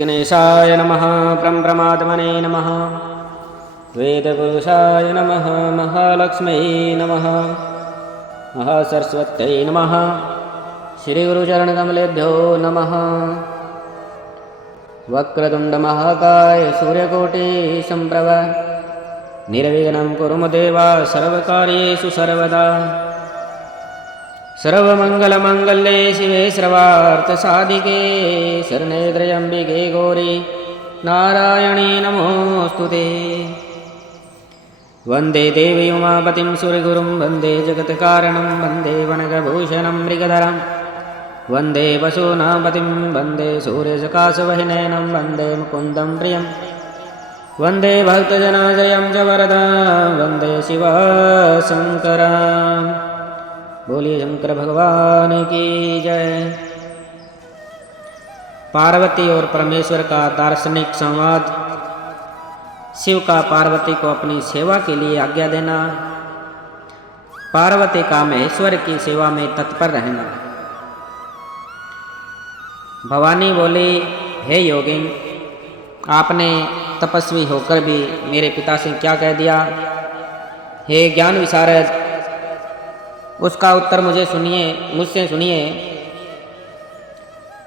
गणेशाय नमः परमात्मने नमः वेदपुरुषाय नमः महालक्ष्म्यै नमः महासरस्वत्यै नमः श्रीगुरुचरणकमलेभ्यो नमः। वक्रतुण्डमहाकाय सूर्यकोटिसम्प्रभ निर्विघ्नं कुरु मम देव सर्वकार्येषु सर्वदा। सर्वमङ्गलमङ्गल्ये शिवे सर्वार्थसाधिके शरण्ये त्र्यम्बिके गौरी नारायणी नमोऽस्तुते। वन्दे देवी उमापतिं सुरगुरुं वन्दे जगत्कारणं वन्दे वनकभूषणं मृगधरं वन्दे वसूनापतिं वन्दे सूर्यसकाशवहिनयनं वन्दे मुकुन्दं प्रियं वन्दे भक्तजनाजयं च वरदां वन्दे शिवशङ्करम्। बोलिए शंकर भगवान की जय। पार्वती और परमेश्वर का दार्शनिक संवाद। शिव का पार्वती को अपनी सेवा के लिए आज्ञा देना, पार्वती का महेश्वर की सेवा में तत्पर रहना। भवानी बोली, हे योगिन, आपने तपस्वी होकर भी मेरे पिता से क्या कह दिया? हे ज्ञान विशारद, उसका उत्तर मुझसे सुनिए।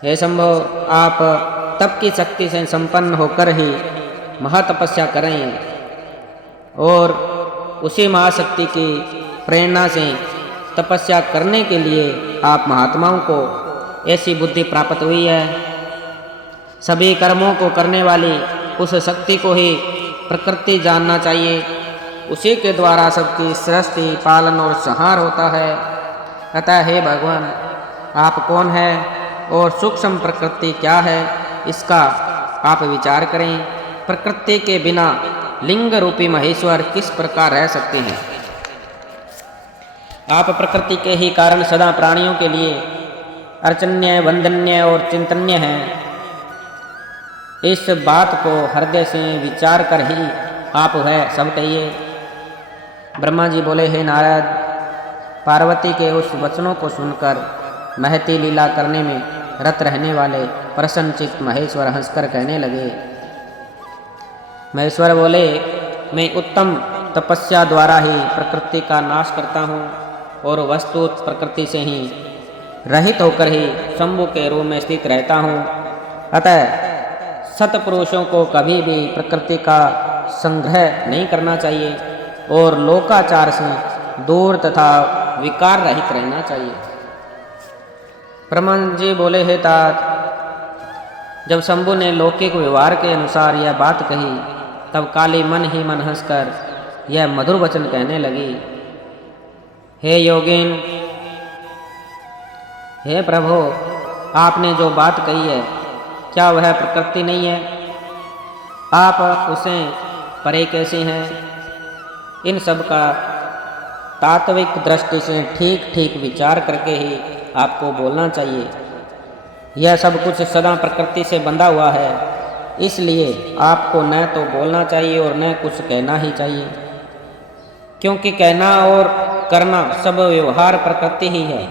हे शंभो, आप तप की शक्ति से संपन्न होकर ही महातपस्या करें और उसी महाशक्ति की प्रेरणा से तपस्या करने के लिए आप महात्माओं को ऐसी बुद्धि प्राप्त हुई है। सभी कर्मों को करने वाली उस शक्ति को ही प्रकृति जानना चाहिए। उसी के द्वारा सबकी सृष्टि, पालन और संहार होता है। अतः हे भगवान, आप कौन है और सूक्ष्म प्रकृति क्या है, इसका आप विचार करें। प्रकृति के बिना लिंग रूपी महेश्वर किस प्रकार रह सकते हैं? आप प्रकृति के ही कारण सदा प्राणियों के लिए अर्चन्य, वंदन्य और चिंतन्य हैं। इस बात को हृदय से विचार कर ही आप है सब कहिए। ब्रह्मा जी बोले, हे नारद, पार्वती के उस वचनों को सुनकर महती लीला करने में रत रहने वाले प्रसन्नचित्त महेश्वर हंसकर कहने लगे। महेश्वर बोले, मैं उत्तम तपस्या द्वारा ही प्रकृति का नाश करता हूँ और वस्तु प्रकृति से ही रहित होकर ही शंभु के रूप में स्थित रहता हूँ। अतः सत्पुरुषों को कभी भी प्रकृति का संग्रह नहीं करना चाहिए और लोकाचार से दूर तथा विकार रहित रहना चाहिए। ब्रह्मा जी बोले, हे तात, जब शंभु ने लौकिक व्यवहार के अनुसार यह बात कही, तब काली मन ही मन हंसकर यह मधुर वचन कहने लगी। हे योगिन, हे प्रभु, आपने जो बात कही है, क्या वह प्रकृति नहीं है? आप उसे परे कैसे हैं? इन सब का तात्विक दृष्टि से ठीक ठीक विचार करके ही आपको बोलना चाहिए। यह सब कुछ सदा प्रकृति से बंधा हुआ है, इसलिए आपको न तो बोलना चाहिए और न कुछ कहना ही चाहिए, क्योंकि कहना और करना सब व्यवहार प्रकृति ही है।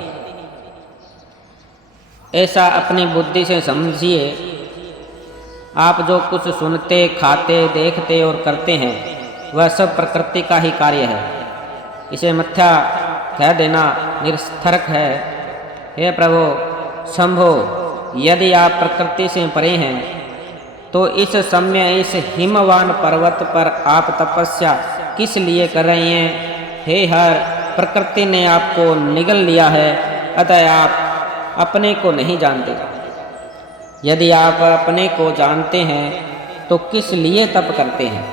ऐसा अपनी बुद्धि से समझिए। आप जो कुछ सुनते, खाते, देखते और करते हैं, वह सब प्रकृति का ही कार्य है। इसे मिथ्या कह देना निरर्थक है। हे प्रभु शंभो, यदि आप प्रकृति से परे हैं तो इस समय इस हिमवान पर्वत पर आप तपस्या किस लिए कर रहे हैं? हे हर, प्रकृति ने आपको निगल लिया है, अतः आप अपने को नहीं जानते। यदि आप अपने को जानते हैं तो किस लिए तप करते हैं?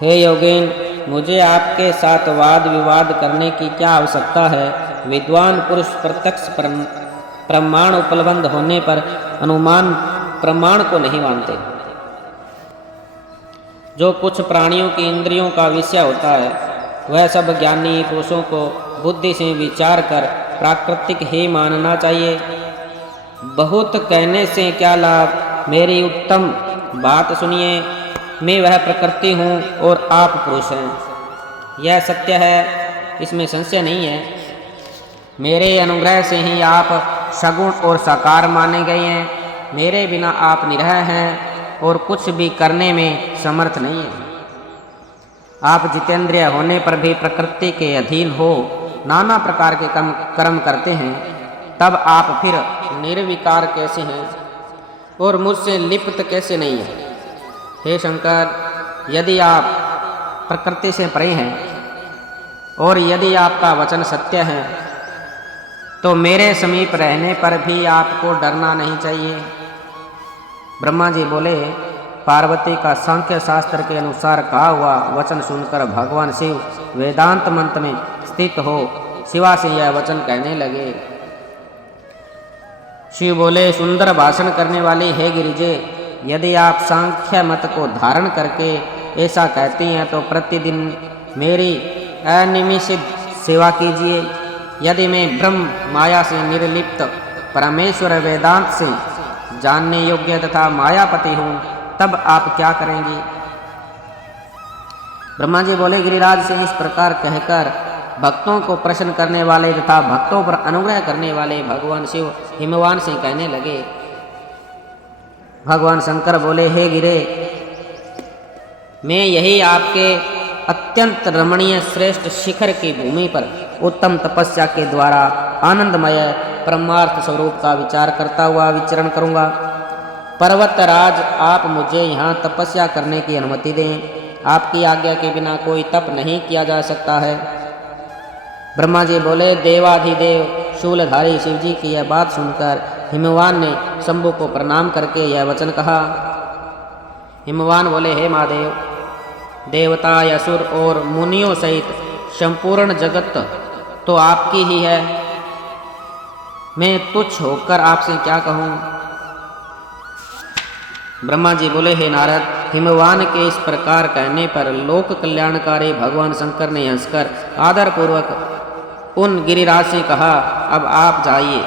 हे योगिन, मुझे आपके साथ वाद विवाद करने की क्या आवश्यकता है? विद्वान पुरुष प्रत्यक्ष प्रमाण उपलब्ध होने पर अनुमान प्रमाण को नहीं मानते। जो कुछ प्राणियों की इंद्रियों का विषय होता है, वह सब ज्ञानी पुरुषों को बुद्धि से विचार कर प्राकृतिक ही मानना चाहिए। बहुत कहने से क्या लाभ? मेरी उत्तम बात सुनिए। मैं वह प्रकृति हूँ और आप पुरुष हैं। यह सत्य है, इसमें संशय नहीं है। मेरे अनुग्रह से ही आप सगुण और साकार माने गए हैं। मेरे बिना आप निरह हैं और कुछ भी करने में समर्थ नहीं है। आप जितेंद्रिय होने पर भी प्रकृति के अधीन हो नाना प्रकार के कर्म करते हैं, तब आप फिर निर्विकार कैसे हैं और मुझसे लिप्त कैसे नहीं हैं? हे शंकर, यदि आप प्रकृति से परे हैं और यदि आपका वचन सत्य है तो मेरे समीप रहने पर भी आपको डरना नहीं चाहिए। ब्रह्मा जी बोले, पार्वती का सांख्य शास्त्र के अनुसार कहा हुआ वचन सुनकर भगवान शिव वेदांत मंत्र में स्थित हो शिवा से यह वचन कहने लगे। शिव बोले, सुंदर भाषण करने वाली हे गिरिजे, यदि आप सांख्य मत को धारण करके ऐसा कहती हैं तो प्रतिदिन मेरी अनिमिषित सेवा कीजिए। यदि मैं ब्रह्म माया से निर्लिप्त परमेश्वर वेदांत से जानने योग्य तथा मायापति हूँ, तब आप क्या करेंगी? ब्रह्मा जी बोले, गिरिराज से इस प्रकार कहकर भक्तों को प्रश्न करने वाले तथा भक्तों पर अनुग्रह करने वाले भगवान शिव हिमवान से कहने लगे। भगवान शंकर बोले, हे गिरे, मैं यही आपके अत्यंत रमणीय श्रेष्ठ शिखर की भूमि पर उत्तम तपस्या के द्वारा आनंदमय परमार्थ स्वरूप का विचार करता हुआ विचरण करूंगा। पर्वतराज, आप मुझे यहाँ तपस्या करने की अनुमति दें। आपकी आज्ञा के बिना कोई तप नहीं किया जा सकता है। ब्रह्मा जी बोले, देवाधिदेव शूलधारी शिव जी की यह बात सुनकर हिमवान ने शंभु को प्रणाम करके यह वचन कहा। हिमवान बोले, हे महादेव, देवता असुर और मुनियों सहित संपूर्ण जगत तो आपकी ही है। मैं तुच्छ होकर आपसे क्या कहूँ? ब्रह्मा जी बोले, हे नारद, हिमवान के इस प्रकार कहने पर लोक कल्याणकारी भगवान शंकर ने हंसकर आदरपूर्वक उन गिरिराज से कहा, अब आप जाइए।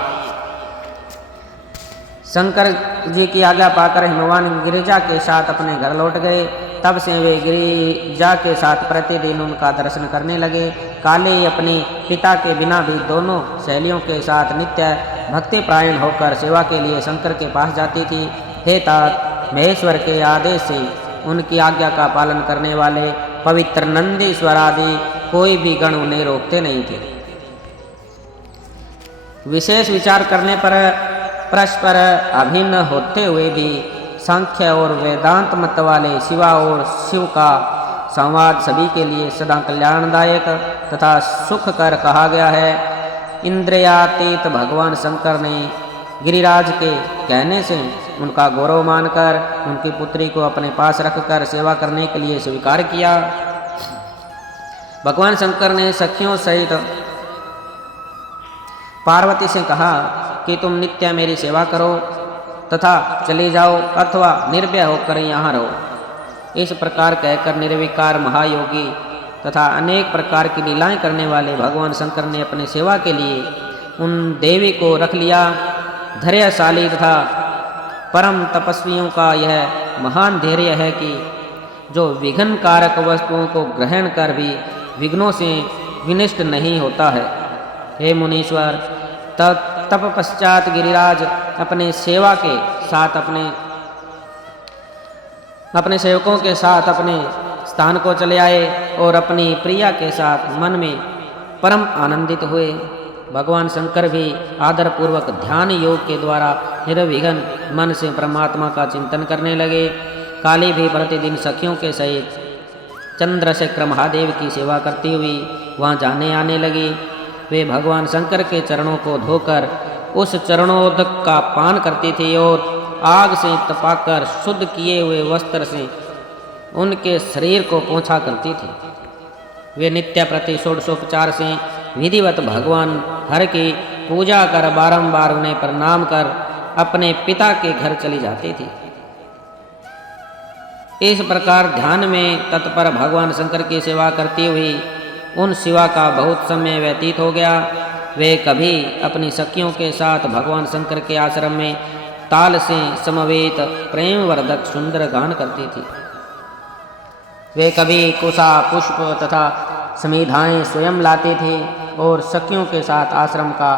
शंकर जी की आज्ञा पाकर हिमवान गिरिजा के साथ अपने घर लौट गए। तब से वे गिरिजा के साथ प्रतिदिन उनका दर्शन करने लगे। काली अपनी पिता के बिना भी दोनों सहेलियों के साथ नित्य भक्ति प्रायण होकर सेवा के लिए शंकर के पास जाती थी। हे तात, महेश्वर के आदेश से उनकी आज्ञा का पालन करने वाले पवित्र नंदीश्वर आदि कोई भी गण उन्हें रोकते नहीं थे। विशेष विचार करने पर परस्पर अभिन्न होते हुए भी सांख्य और वेदांत मत वाले शिवा और शिव का संवाद सभी के लिए सदा कल्याणदायक तथा सुखकर कहा गया है। इंद्रियातीत भगवान शंकर ने गिरिराज के कहने से उनका गौरव मानकर उनकी पुत्री को अपने पास रखकर सेवा करने के लिए स्वीकार किया। भगवान शंकर ने सखियों सहित पार्वती से कहा कि तुम नित्य मेरी सेवा करो तथा चले जाओ अथवा निर्भय होकर यहाँ रहो। इस प्रकार कहकर निर्विकार महायोगी तथा अनेक प्रकार की लीलाएं करने वाले भगवान शंकर ने अपने सेवा के लिए उन देवी को रख लिया। धैर्यशाली तथा परम तपस्वियों का यह महान धैर्य है कि जो विघ्न कारक वस्तुओं को ग्रहण कर भी विघ्नों से विनिष्ट नहीं होता है। हे मुनीश्वर, तप पश्चात गिरिराज अपने सेवा के साथ अपने सेवकों के साथ अपने स्थान को चले आए और अपनी प्रिया के साथ मन में परम आनंदित हुए। भगवान शंकर भी आदरपूर्वक ध्यान योग के द्वारा निर्विघ्न मन से परमात्मा का चिंतन करने लगे। काली भी प्रतिदिन सखियों के सहित चंद्रशेखर महादेव की सेवा करती हुई वहाँ जाने आने लगी। वे भगवान शंकर के चरणों को धोकर उस चरणोदक का पान करती थी और आग से तपाकर शुद्ध किए हुए वस्त्र से उनके शरीर को पोंछा करती थी। वे नित्य प्रति षोडशोपचार से विधिवत भगवान हर की पूजा कर बारंबार उन्हें प्रणाम कर अपने पिता के घर चली जाती थी। इस प्रकार ध्यान में तत्पर भगवान शंकर की सेवा करती हुई उन शिवा का बहुत समय व्यतीत हो गया। वे कभी अपनी सखियों के साथ भगवान शंकर के आश्रम में ताल से समवेत प्रेमवर्धक सुंदर गान करती थी। वे कभी कुशा पुष्प तथा समिधाएं स्वयं लाती थी और सखियों के साथ आश्रम का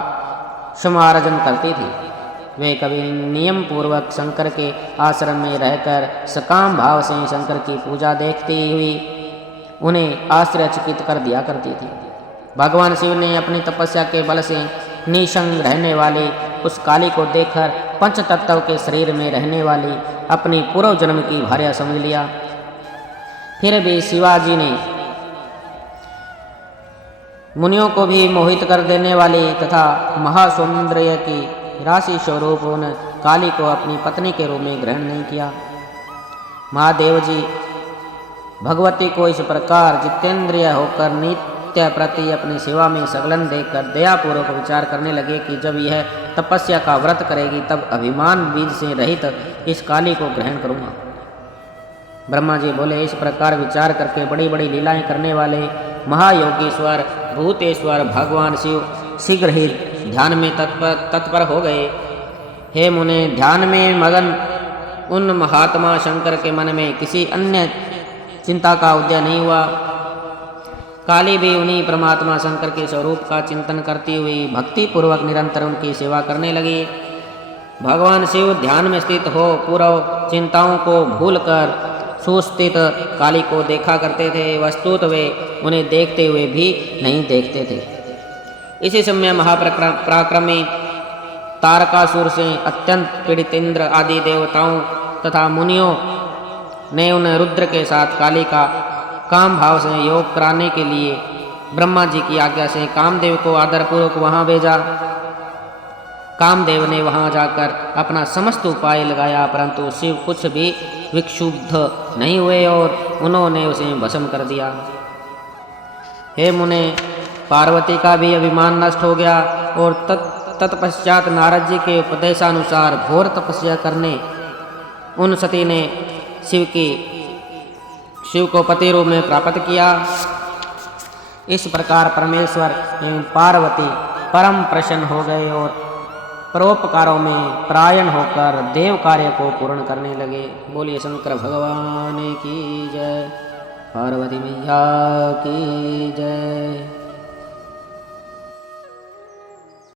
समार्जन करती थी। वे कभी नियम पूर्वक शंकर के आश्रम में रहकर सकाम भाव से शंकर की पूजा देखती हुई उन्हें आश्चर्यचकित कर दिया करती थी। भगवान शिव ने अपनी तपस्या के बल से निसंग रहने वाली उस काली को देखकर पंच तत्व के शरीर में रहने वाली अपनी पूर्व जन्म की भार्या समझ लिया। फिर भी शिवाजी ने मुनियों को भी मोहित कर देने वाली तथा महासौंदर्य की राशि स्वरूप उन काली को अपनी पत्नी के रूप में ग्रहण नहीं किया। महादेव जी भगवती को इस प्रकार जितेंद्रिय होकर नित्य प्रति अपनी सेवा में संलग्न देखकर दयापूर्वक विचार करने लगे कि जब यह तपस्या का व्रत करेगी तब अभिमान बीज से रहित इस काली को ग्रहण करूँगा। ब्रह्मा जी बोले, इस प्रकार विचार करके बड़ी बड़ी लीलाएं करने वाले महायोगीश्वर भूतेश्वर भगवान शिव शीघ्र ही ध्यान में तत्पर हो गए। हे मुने, ध्यान में मगन उन महात्मा शंकर के मन में किसी अन्य चिंता का उदय नहीं हुआ। काली भी उन्हीं परमात्मा शंकर के स्वरूप का चिंतन करती हुई भक्ति पूर्वक निरंतर उनकी सेवा करने लगी। भगवान शिव ध्यान में स्थित हो पूर्व चिंताओं को भूलकर सुस्थित काली को देखा करते थे। वस्तुतः वे उन्हें देखते हुए भी नहीं देखते थे। इसी समय महापराक्रमी तारकासुर से अत्यंत पीड़ित इंद्र आदि देवताओं तथा मुनियों ने उन रुद्र के साथ काली का काम भाव से योग कराने के लिए ब्रह्मा जी की आज्ञा से कामदेव को आदरपूर्वक वहां भेजा। कामदेव ने वहां जाकर अपना समस्त उपाय लगाया, परंतु शिव कुछ भी विक्षुब्ध नहीं हुए और उन्होंने उसे भस्म कर दिया। हे मुने, पार्वती का भी अभिमान नष्ट हो गया और तत्पश्चात नारद जी के उपदेशानुसार घोर तपस्या करने उन सती ने शिव को पति रूप में प्राप्त किया। इस प्रकार परमेश्वर एवं पार्वती परम प्रसन्न हो गए और परोपकारों में परायण होकर देव कार्य को पूर्ण करने लगे। बोलिए शंकर भगवान की जय, पार्वती मैया की जय।